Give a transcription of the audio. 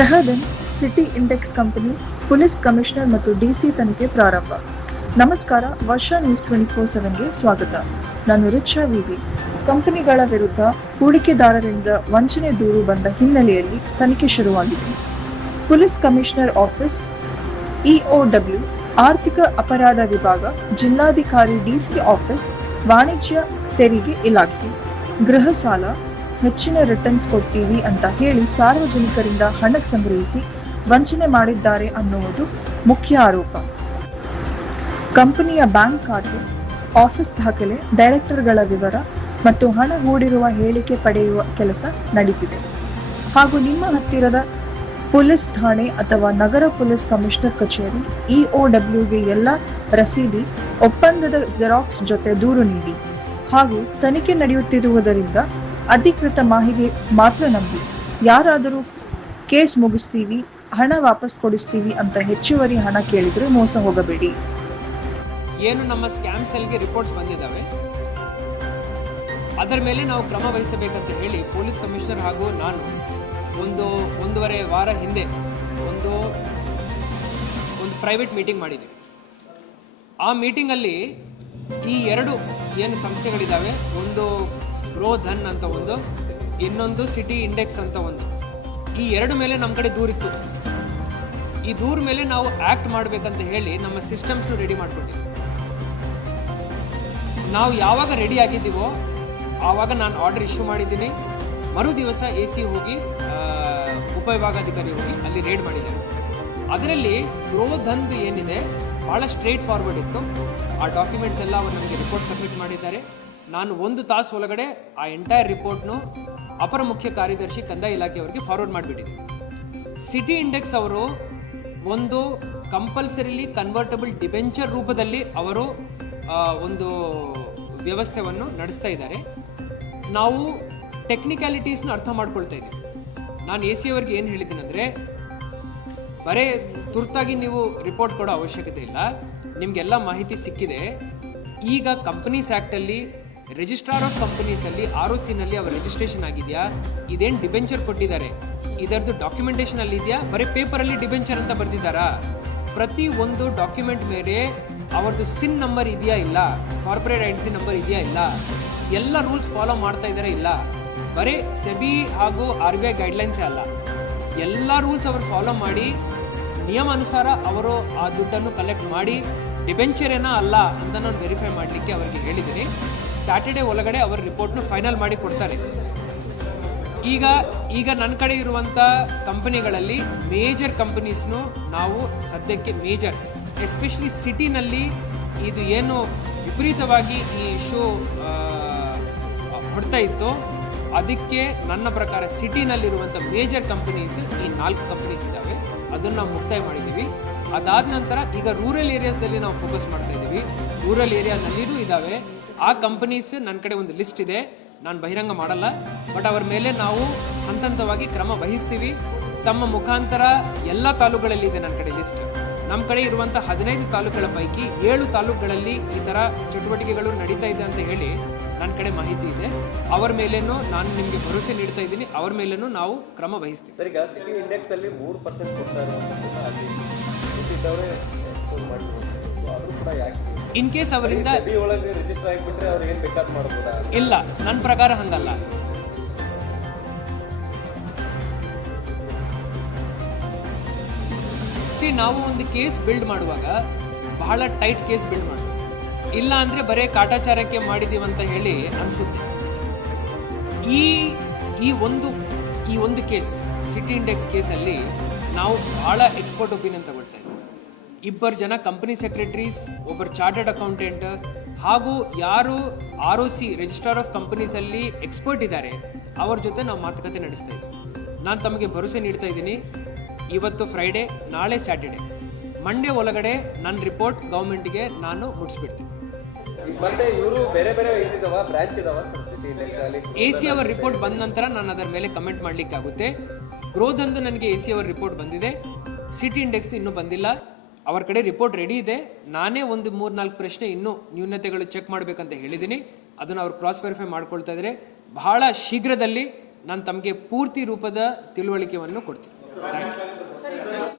ಗೃಹದನ್ city index company police commissioner ಮತ್ತು DC ತನಿಖೆ ಪ್ರಾರಂಭ. ನಮಸ್ಕಾರ, ವರ್ಷ ನ್ಯೂಸ್ 24/7ಗೆ ಸ್ವಾಗತ. ನಾನು ರಿಚಾ ವಿವಿ. ಕಂಪನಿಗಳ ವಿರುದ್ಧ ಹೂಡಿಕೆದಾರರಿಂದ ವಂಚನೆ ದೂರು ಬಂದ ಹಿನ್ನೆಲೆಯಲ್ಲಿ ತನಿಖೆ ಶುರುವಾಗಿದೆ. ಪೊಲೀಸ್ ಕಮಿಷನರ್ ಆಫೀಸ್, ಇಒಡಬ್ಲ್ಯೂ, ಆರ್ಥಿಕ ಅಪರಾಧ ವಿಭಾಗ, ಜಿಲ್ಲಾಧಿಕಾರಿ ಡಿಸಿ ಆಫೀಸ್, ವಾಣಿಜ್ಯ ತೆರಿಗೆ ಇಲಾಖೆ, ಗೃಹ ಸಾಲ, ಹೆಚ್ಚಿನ ರಿಟರ್ನ್ಸ್ ಕೊಡ್ತೀವಿ ಅಂತ ಹೇಳಿ ಸಾರ್ವಜನಿಕರಿಂದ ಹಣ ಸಂಗ್ರಹಿಸಿ ವಂಚನೆ ಮಾಡಿದ್ದಾರೆ ಅನ್ನುವುದು ಮುಖ್ಯ ಆರೋಪ. ಕಂಪನಿಯ ಬ್ಯಾಂಕ್ ಖಾತೆ, ಆಫೀಸ್ ದಾಖಲೆ, ಡೈರೆಕ್ಟರ್ಗಳ ವಿವರ ಮತ್ತು ಹಣ ಹೂಡಿರುವ ಹೇಳಿಕೆ ಪಡೆಯುವ ಕೆಲಸ ನಡೀತಿದೆ. ಹಾಗೂ ನಿಮ್ಮ ಹತ್ತಿರದ ಪೊಲೀಸ್ ಠಾಣೆ ಅಥವಾ ನಗರ ಪೊಲೀಸ್ ಕಮಿಷನರ್ ಕಚೇರಿ, ಇಒಡಬ್ಲ್ಯೂಗೆ ಎಲ್ಲ ರಸೀದಿ, ಒಪ್ಪಂದದ ಜೆರಾಕ್ಸ್ ಜೊತೆ ದೂರು ನೀಡಿ. ಹಾಗೂ ತನಿಖೆ ನಡೆಯುತ್ತಿರುವುದರಿಂದ ಅಧಿಕೃತ ಮಾಹಿತಿ ಮಾತ್ರ ನಂಬಿ. ಯಾರಾದರೂ ಕೇಸ್ ಮುಗಿಸ್ತೀವಿ, ಹಣ ವಾಪಸ್ ಕೊಡಿಸ್ತೀವಿ ಅಂತ ಹೆಚ್ಚುವರಿ ಹಣ ಕೇಳಿದ್ರೆ ಮೋಸ ಹೋಗಬೇಡಿ. ಏನು ನಮ್ಮ ಸ್ಕ್ಯಾಮ್ ಸೆಲ್ಗೆ ರಿಪೋರ್ಟ್ಸ್ ಬಂದಿದ್ದಾವೆ, ಅದರ ಮೇಲೆ ನಾವು ಕ್ರಮ ವಹಿಸಬೇಕಂತ ಹೇಳಿ ಪೊಲೀಸ್ ಕಮಿಷನರ್ ಹಾಗೂ ನಾನು ಒಂದೂವರೆ ವಾರ ಹಿಂದೆ ಒಂದು ಪ್ರೈವೇಟ್ ಮೀಟಿಂಗ್ ಮಾಡಿದ್ವಿ. ಆ ಮೀಟಿಂಗಲ್ಲಿ ಈ ಎರಡು ಏನು ಸಂಸ್ಥೆಗಳಿದ್ದಾವೆ, ಒಂದು ಗ್ರೋಧನ್ ಅಂತ ಒಂದು, ಇನ್ನೊಂದು ಸಿಟಿ ಇಂಡೆಕ್ಸ್ ಅಂತ ಒಂದು, ಈ ಎರಡು ಮೇಲೆ ನಮ್ಮ ಕಡೆ ದೂರಿತ್ತು. ಈ ದೂರ ಮೇಲೆ ನಾವು ಆ್ಯಕ್ಟ್ ಮಾಡಬೇಕಂತ ಹೇಳಿ ನಮ್ಮ ಸಿಸ್ಟಮ್ಸ್ನು ರೆಡಿ ಮಾಡ್ಕೊಂಡಿದ್ವಿ. ನಾವು ಯಾವಾಗ ರೆಡಿ ಆಗಿದ್ದೀವೋ ಆವಾಗ ನಾನು ಆರ್ಡರ್ ಇಶ್ಯೂ ಮಾಡಿದ್ದೀನಿ. ಮರು ದಿವಸ AC ಹೋಗಿ ಉಪವಿಭಾಗಾಧಿಕಾರಿ ಹೋಗಿ ಅಲ್ಲಿ ರೇಡ್ ಮಾಡಿದ್ದಾರೆ. ಅದರಲ್ಲಿ ಗ್ರೋಧನ್ದು ಏನಿದೆ ಭಾಳ ಸ್ಟ್ರೇಟ್ ಫಾರ್ವರ್ಡ್ ಇತ್ತು. ಆ ಡಾಕ್ಯುಮೆಂಟ್ಸ್ ಎಲ್ಲ ಅವರು ನಮಗೆ ರಿಪೋರ್ಟ್ ಸಬ್ಮಿಟ್ ಮಾಡಿದ್ದಾರೆ. ನಾನು 1 ತಾಸು ಒಳಗಡೆ ಆ ಎಂಟೈರ್ ರಿಪೋರ್ಟ್ನು ಅಪರ ಮುಖ್ಯ ಕಾರ್ಯದರ್ಶಿ ಕಂದಾಯ ಇಲಾಖೆಯವರಿಗೆ ಫಾರ್ವರ್ಡ್ ಮಾಡಿಬಿಟ್ಟಿದ್ದೆ. ಸಿಟಿ ಇಂಡೆಕ್ಸ್ ಅವರು ಒಂದು ಕಂಪಲ್ಸರಿಲಿ ಕನ್ವರ್ಟಬಲ್ ಡಿಬೆಂಚರ್ ರೂಪದಲ್ಲಿ ಅವರು ಒಂದು ವ್ಯವಸ್ಥೆಯನ್ನು ನಡೆಸ್ತಾ ಇದ್ದಾರೆ. ನಾವು ಟೆಕ್ನಿಕ್ಯಾಲಿಟೀಸ್ನ ಅರ್ಥ ಮಾಡ್ಕೊಳ್ತಾ ಇದ್ದೀವಿ. ನಾನು AC ಅವರಿಗೆ ಏನು ಹೇಳಿದ್ದೀನಿ ಅಂದರೆ, ಬರೇ ತುರ್ತಾಗಿ ನೀವು ರಿಪೋರ್ಟ್ ಕೊಡೋ ಅವಶ್ಯಕತೆ ಇಲ್ಲ, ನಿಮಗೆಲ್ಲ ಮಾಹಿತಿ ಸಿಕ್ಕಿದೆ. ಈಗ ಕಂಪನೀಸ್ ಆ್ಯಕ್ಟಲ್ಲಿ ರಿಜಿಸ್ಟ್ರಾರ್ ಆಫ್ ಕಂಪನೀಸಲ್ಲಿ ROCನಲ್ಲಿ ಅವರ ರಿಜಿಸ್ಟ್ರೇಷನ್ ಆಗಿದೆಯಾ, ಇದೇನು ಡಿಬೆಂಚರ್ ಕೊಟ್ಟಿದ್ದಾರೆ ಇದರದ್ದು ಡಾಕ್ಯುಮೆಂಟೇಷನ್ ಅಲ್ಲಿ ಇದೆಯಾ, ಬರೀ ಪೇಪರಲ್ಲಿ ಡಿಬೆಂಚರ್ ಅಂತ ಬರೆದಿದ್ದಾರಾ, ಪ್ರತಿ ಒಂದು ಡಾಕ್ಯುಮೆಂಟ್ ಮೇಲೆ ಅವ್ರದ್ದು ಸಿನ್ ನಂಬರ್ ಇದೆಯಾ ಇಲ್ಲ, ಕಾರ್ಪೊರೇಟ್ ಐಡೆಂಟಿಟಿ ನಂಬರ್ ಇದೆಯಾ ಇಲ್ಲ, ಎಲ್ಲ ರೂಲ್ಸ್ ಫಾಲೋ ಮಾಡ್ತಾ ಇದ್ದಾರೆ ಇಲ್ಲ, ಬರೀ ಸೆಬಿ ಹಾಗೂ RBI ಗೈಡ್ಲೈನ್ಸೇ ಅಲ್ಲ, ಎಲ್ಲ ರೂಲ್ಸ್ ಅವರು ಫಾಲೋ ಮಾಡಿ ನಿಯಮಾನುಸಾರ ಅವರು ಆ ದುಡ್ಡನ್ನು ಕಲೆಕ್ಟ್ ಮಾಡಿ ಡಿಬೆಂಚರ್ ಏನೋ ಅಲ್ಲ ಅಂತ ನಾನು ವೆರಿಫೈ ಮಾಡಲಿಕ್ಕೆ ಅವರಿಗೆ ಹೇಳಿದ್ದೀನಿ. ಸ್ಯಾಟರ್ಡೇ ಒಳಗಡೆ ಅವರ ರಿಪೋರ್ಟ್ನು ಫೈನಲ್ ಮಾಡಿ ಕೊಡ್ತಾರೆ. ಈಗ ನನ್ನ ಕಡೆ ಇರುವಂಥ ಕಂಪನಿಗಳಲ್ಲಿ ಮೇಜರ್ ಕಂಪನೀಸ್ನು ನಾವು ಸದ್ಯಕ್ಕೆ ಮೇಜರ್, ಎಸ್ಪೆಷಲಿ ಸಿಟಿನಲ್ಲಿ ಇದು ಏನು ವಿಪರೀತವಾಗಿ ಈ ಇಶ್ಯೂ ಹೊಡ್ತಾ ಇತ್ತು, ಅದಕ್ಕೆ ನನ್ನ ಪ್ರಕಾರ ಸಿಟಿನಲ್ಲಿರುವಂಥ ಮೇಜರ್ ಕಂಪನೀಸ್ ಈ 4 ಕಂಪನೀಸ್ ಇದ್ದಾವೆ, ಅದನ್ನು ನಾವು ಮುಕ್ತಾಯ ಮಾಡಿದ್ದೀವಿ. ಅದಾದ ನಂತರ ಈಗ ರೂರಲ್ ಏರಿಯಾಸ್ದಲ್ಲಿ ನಾವು ಫೋಕಸ್ ಮಾಡ್ತಾ ಇದ್ದೀವಿ. ರೂರಲ್ ಏರಿಯಾನಲ್ಲಿಯೂ ಇದ್ದಾವೆ ಆ ಕಂಪನೀಸ್. ನನ್ನ ಕಡೆ ಒಂದು ಲಿಸ್ಟ್ ಇದೆ, ನಾನು ಬಹಿರಂಗ ಮಾಡಲ್ಲ, ಬಟ್ ಅವರ ಮೇಲೆ ನಾವು ಹಂತವಾಗಿ ಕ್ರಮ ವಹಿಸ್ತೀವಿ. ತಮ್ಮ ಮುಖಾಂತರ ಎಲ್ಲ ತಾಲೂಕುಗಳಲ್ಲಿದೆ ನನ್ನ ಕಡೆ ಲಿಸ್ಟ್. ನಮ್ಮ ಕಡೆ ಇರುವಂಥ 15 ತಾಲೂಕುಗಳ ಪೈಕಿ 7 ತಾಲೂಕುಗಳಲ್ಲಿ ಈ ಥರ ಚಟುವಟಿಕೆಗಳು ನಡೀತಾ ಇದೆ ಅಂತ ಹೇಳಿ ನನ್ನ ಕಡೆ ಮಾಹಿತಿ ಇದೆ. ಅವರ ಮೇಲೇನು ನಾನು ನಿಮಗೆ ಭರವಸೆ ನೀಡ್ತಾ ಇದ್ದೀನಿ, ಅವರ ಮೇಲೇನು ನಾವು ಕ್ರಮ ವಹಿಸ್ತೀವಿ. ಸರ್, ಈಗ ಸಿಟಿ ಇಂಡೆಕ್ಸ್ ಅಲ್ಲಿ 3% ಕೊಡ್ತಾ ಇನ್ ಕೇಸ್ ಅವರಿಂದ ರಿಜಿಸ್ಟರ್ ಆಗಿಬಿಟ್ರೆ ಅವ್ರು ಏನು ಬೇಕಾದ್ ಮಾಡ್ಬೋದಾ? ಇಲ್ಲ, ನನ್ನ ಪ್ರಕಾರ ಹಂಗಲ್ಲ. ನಾವು ಒಂದು ಕೇಸ್ ಬಿಲ್ಡ್ ಮಾಡುವಾಗ ಬಹಳ ಟೈಟ್ ಕೇಸ್ ಬಿಲ್ಡ್ ಮಾಡಬೇಕು, ಇಲ್ಲ ಅಂದರೆ ಬರೀ ಕಾಟಾಚಾರಕ್ಕೆ ಮಾಡಿದೀವಂತ ಹೇಳಿ ಅನಿಸುತ್ತೆ. ಈ ಒಂದು ಕೇಸ್, ಸಿಟಿ ಇಂಡೆಕ್ಸ್ ಕೇಸಲ್ಲಿ ನಾವು ಭಾಳ ಎಕ್ಸ್ಪರ್ಟ್ ಒಪಿನಿಯನ್ ತಗೊಳ್ತಾ ಇದ್ದೀವಿ. 2 ಜನ ಕಂಪನಿ ಸೆಕ್ರೆಟರೀಸ್, ಒಬ್ಬರು ಚಾರ್ಟರ್ಡ್ ಅಕೌಂಟೆಂಟ್ ಹಾಗೂ ಯಾರು ROC ರಿಜಿಸ್ಟ್ರಾರ್ ಆಫ್ ಕಂಪನೀಸಲ್ಲಿ ಎಕ್ಸ್ಪರ್ಟ್ ಇದ್ದಾರೆ ಅವ್ರ ಜೊತೆ ನಾವು ಮಾತುಕತೆ ನಡೆಸ್ತಾ ಇದ್ದೀವಿ. ನಾನು ತಮಗೆ ಭರವಸೆ ನೀಡ್ತಾ ಇದ್ದೀನಿ, ಇವತ್ತು ಫ್ರೈಡೇ, ನಾಳೆ ಸ್ಯಾಟರ್ಡೆ, ಮಂಡೇ ಒಳಗಡೆ ನನ್ನ ರಿಪೋರ್ಟ್ ಗೌರ್ಮೆಂಟ್ಗೆ ನಾನು ಮುಟ್ಟಿಸ್ಬಿಡ್ತೀನಿ. AC ಅವರ ರಿಪೋರ್ಟ್ ಬಂದ ನಂತರ ನಾನು ಅದರ ಮೇಲೆ ಕಮೆಂಟ್ ಮಾಡಲಿಕ್ಕೆ ಆಗುತ್ತೆ. ಗ್ರೋಧಂದು ನನಗೆ AC ಅವರ ರಿಪೋರ್ಟ್ ಬಂದಿದೆ, ಸಿಟಿ ಇಂಡೆಕ್ಸ್ದು ಇನ್ನೂ ಬಂದಿಲ್ಲ. ಅವರ ಕಡೆ ರಿಪೋರ್ಟ್ ರೆಡಿ ಇದೆ. ನಾನೇ ಒಂದು 3-4 ಪ್ರಶ್ನೆ ಇನ್ನೂ ನ್ಯೂನತೆಗಳು ಚೆಕ್ ಮಾಡಬೇಕಂತ ಹೇಳಿದ್ದೀನಿ. ಅದನ್ನು ಅವ್ರು ಕ್ರಾಸ್ ವೆರಿಫೈ ಮಾಡ್ಕೊಳ್ತಾ ಇದ್ದಾರೆ. ಬಹಳ ಶೀಘ್ರದಲ್ಲಿ ನಾನು ತಮಗೆ ಪೂರ್ತಿ ರೂಪದ ತಿಳುವಳಿಕೆಯನ್ನು ಕೊಡ್ತೀನಿ. Thank you.